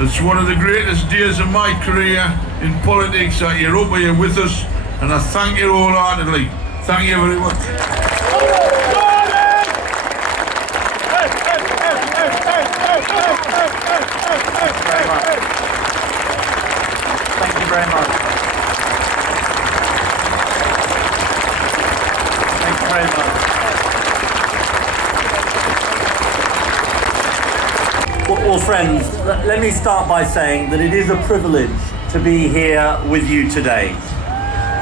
It's one of the greatest days of my career in politics that you're up here with us, and I thank you wholeheartedly. Thank you very much. Thank you very much. Thank you very much. Well, friends, let me start by saying that it is a privilege to be here with you today.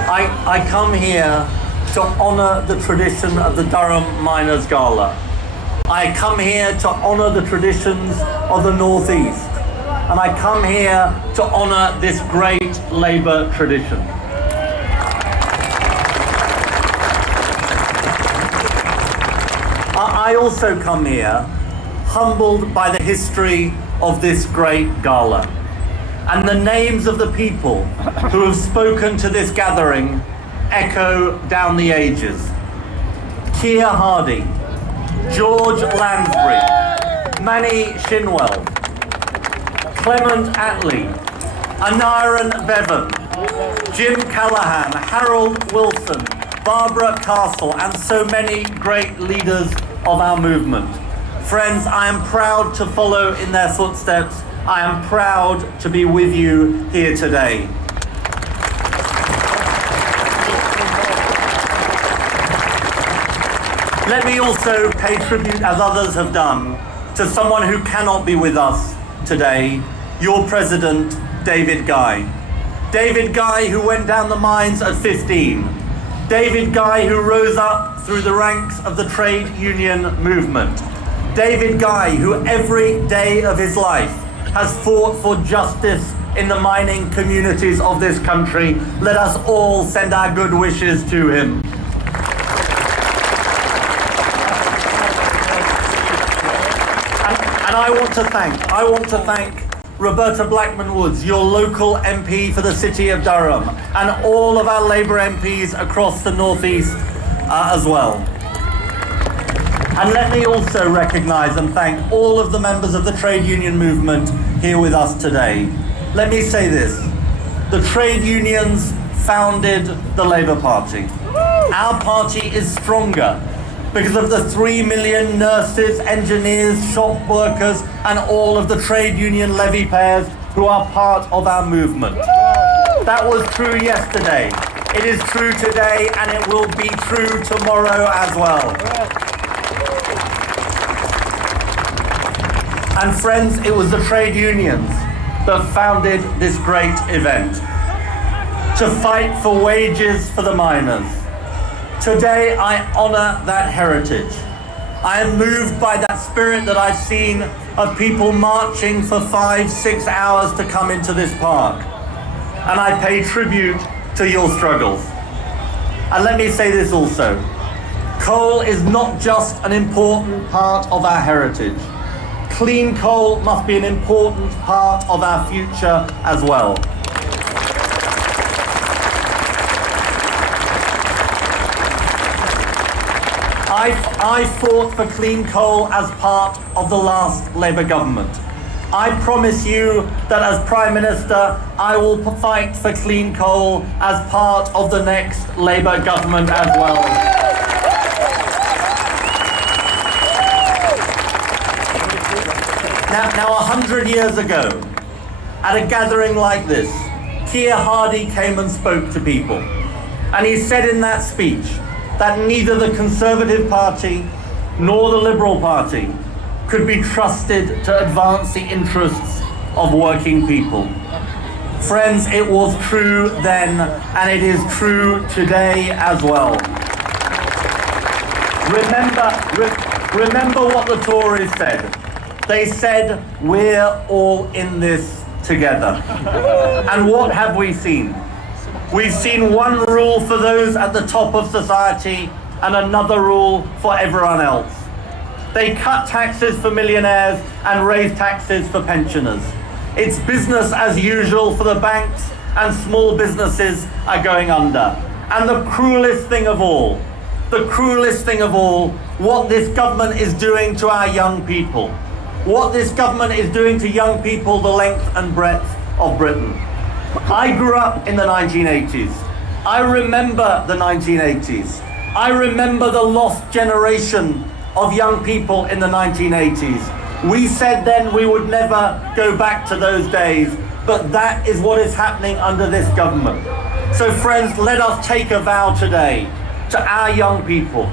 I come here to honour the tradition of the Durham Miners Gala. I come here to honour the traditions of the North East. And I come here to honour this great Labour tradition. I also come here humbled by the history of this great gala and the names of the people who have spoken to this gathering echo down the ages. Keir Hardie, George Lansbury, Manny Shinwell, Clement Attlee, Aneurin Bevan, Jim Callaghan, Harold Wilson, Barbara Castle, and so many great leaders of our movement. Friends, I am proud to follow in their footsteps. I am proud to be with you here today. Let me also pay tribute, as others have done, to someone who cannot be with us today, your president, David Guy. David Guy, who went down the mines at 15. David Guy, who rose up through the ranks of the trade union movement. David Guy, who every day of his life has fought for justice in the mining communities of this country. Let us all send our good wishes to him. And I want to thank Roberta Blackman-Woods, your local MP for the City of Durham, and all of our Labour MPs across the North East as well. And let me also recognise and thank all of the members of the trade union movement here with us today. Let me say this: the trade unions founded the Labour Party. Our party is stronger because of the 3 million nurses, engineers, shop workers, and all of the trade union levy payers who are part of our movement. That was true yesterday, it is true today, and it will be true tomorrow as well. And friends, it was the trade unions that founded this great event to fight for wages for the miners. Today, I honour that heritage. I am moved by that spirit that I've seen of people marching for 5-6 hours to come into this park. And I pay tribute to your struggles. And let me say this also: coal is not just an important part of our heritage. Clean coal must be an important part of our future as well. I fought for clean coal as part of the last Labour government. I promise you that as Prime Minister, I will fight for clean coal as part of the next Labour government as well. Now 100 years ago, at a gathering like this, Keir Hardie came and spoke to people. And he said in that speech that neither the Conservative Party nor the Liberal Party could be trusted to advance the interests of working people. Friends, it was true then, and it is true today as well. Remember what the Tories said. They said, we're all in this together. And what have we seen? We've seen one rule for those at the top of society and another rule for everyone else. They cut taxes for millionaires and raise taxes for pensioners. It's business as usual for the banks, and small businesses are going under. And the cruelest thing of all, what this government is doing to our young people. what this government is doing to young people the length and breadth of Britain. I grew up in the 1980s. I remember the 1980s. I remember the lost generation of young people in the 1980s. We said then we would never go back to those days, but that is what is happening under this government. So friends, let us take a vow today to our young people.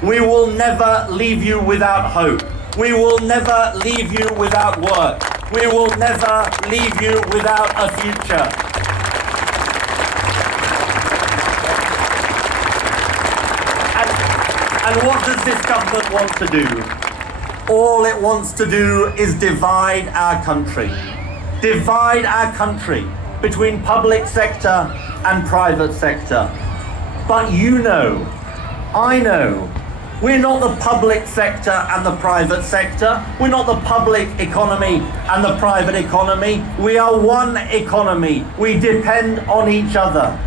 We will never leave you without hope. We will never leave you without work. We will never leave you without a future. And what does this government want to do? All it wants to do is divide our country. Divide our country between public sector and private sector. But you know, I know, we're not the public sector and the private sector. We're not the public economy and the private economy. We are one economy. We depend on each other.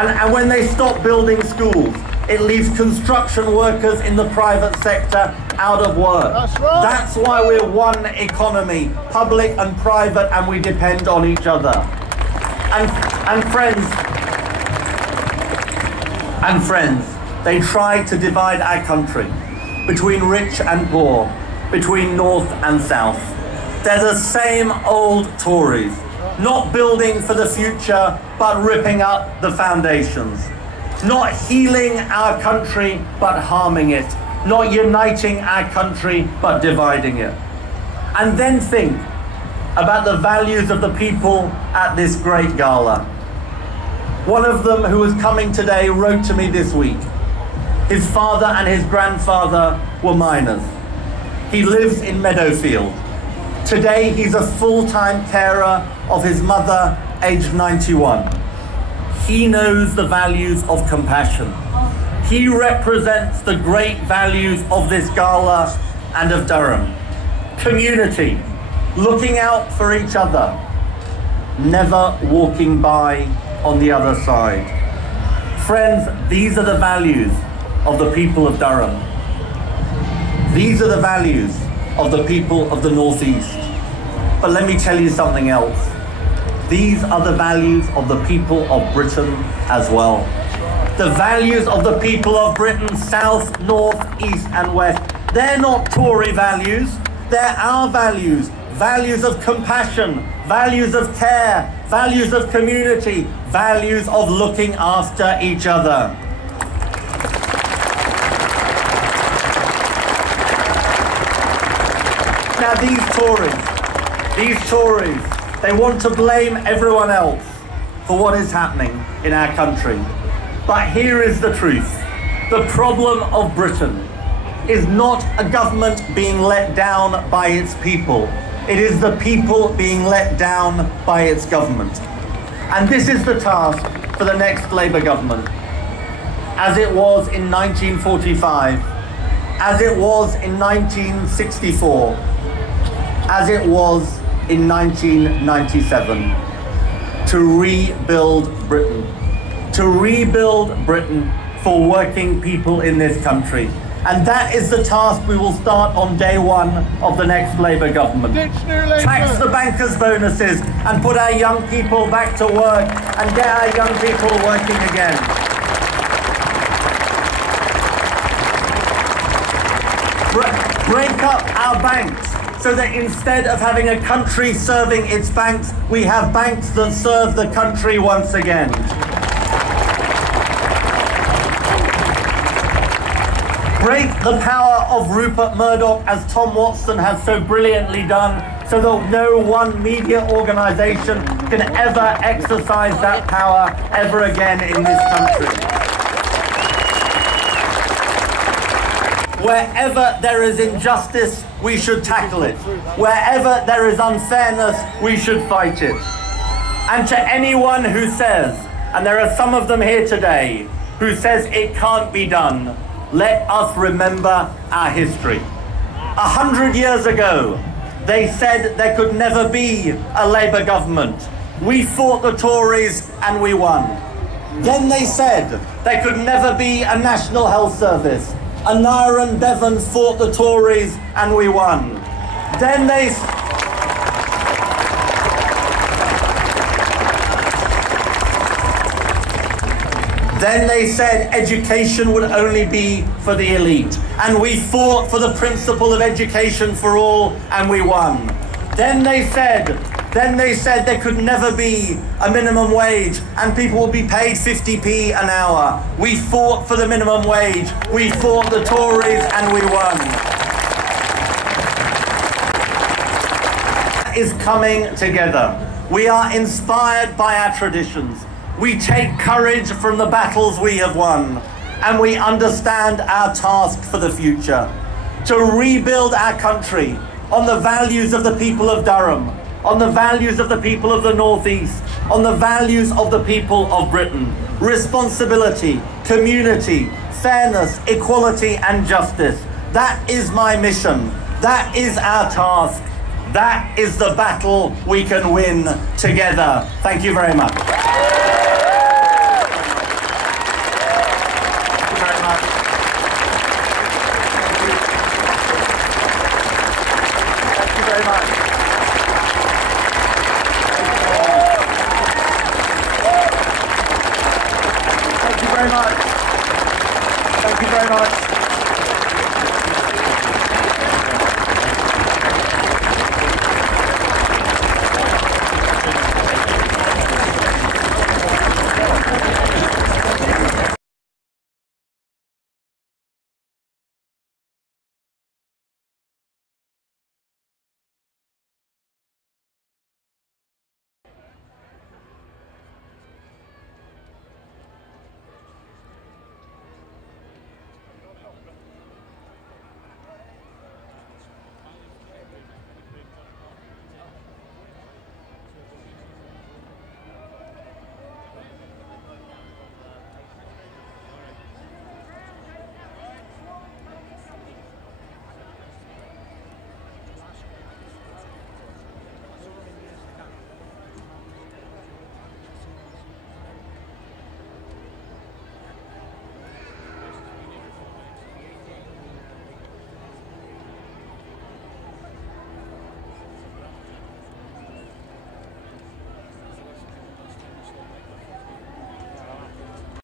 And when they stop building schools, it leaves construction workers in the private sector out of work. That's right. That's why we're one economy, public and private, and we depend on each other. And friends, they try to divide our country between rich and poor, between north and south. They're the same old Tories, not building for the future, but ripping up the foundations. Not healing our country, but harming it. Not uniting our country, but dividing it. And then think about the values of the people at this great gala. One of them who was coming today wrote to me this week. His father and his grandfather were miners. He lives in Meadowfield. Today he's a full-time carer of his mother, aged 91. He knows the values of compassion. He represents the great values of this gala and of Durham. Community, looking out for each other, never walking by on the other side. Friends, these are the values of the people of Durham. These are the values of the people of the Northeast. But let me tell you something else. These are the values of the people of Britain as well. The values of the people of Britain, south, north, east and west. They're not Tory values, they're our values. Values of compassion, values of care, values of community, values of looking after each other. Now these Tories, they want to blame everyone else for what is happening in our country. But here is the truth. The problem of Britain is not a government being let down by its people. It is the people being let down by its government. And this is the task for the next Labour government. As it was in 1945, as it was in 1964, as it was in 1997, to rebuild Britain. To rebuild Britain for working people in this country. And that is the task we will start on day one of the next Labour government. Tax the bankers' bonuses and put our young people back to work and get our young people working again. Break up our banks so that instead of having a country serving its banks, we have banks that serve the country once again. Break the power of Rupert Murdoch, as Tom Watson has so brilliantly done, so that no one media organisation can ever exercise that power ever again in this country. Wherever there is injustice, we should tackle it. Wherever there is unfairness, we should fight it. And to anyone who says, and there are some of them here today, who says it can't be done, let us remember our history. 100 years ago, they said there could never be a Labour government. We fought the Tories and we won. Then they said there could never be a national health service. Aneurin Bevan fought the Tories and we won. Then they said education would only be for the elite. And we fought for the principle of education for all, and we won. Then they said there could never be a minimum wage and people would be paid 50p an hour. We fought for the minimum wage. We fought the Tories and we won. Is coming together. We are inspired by our traditions. We take courage from the battles we have won, and we understand our task for the future, to rebuild our country on the values of the people of Durham, on the values of the people of the North East, on the values of the people of Britain. Responsibility, community, fairness, equality and justice. That is my mission. That is our task. That is the battle we can win together. Thank you very much.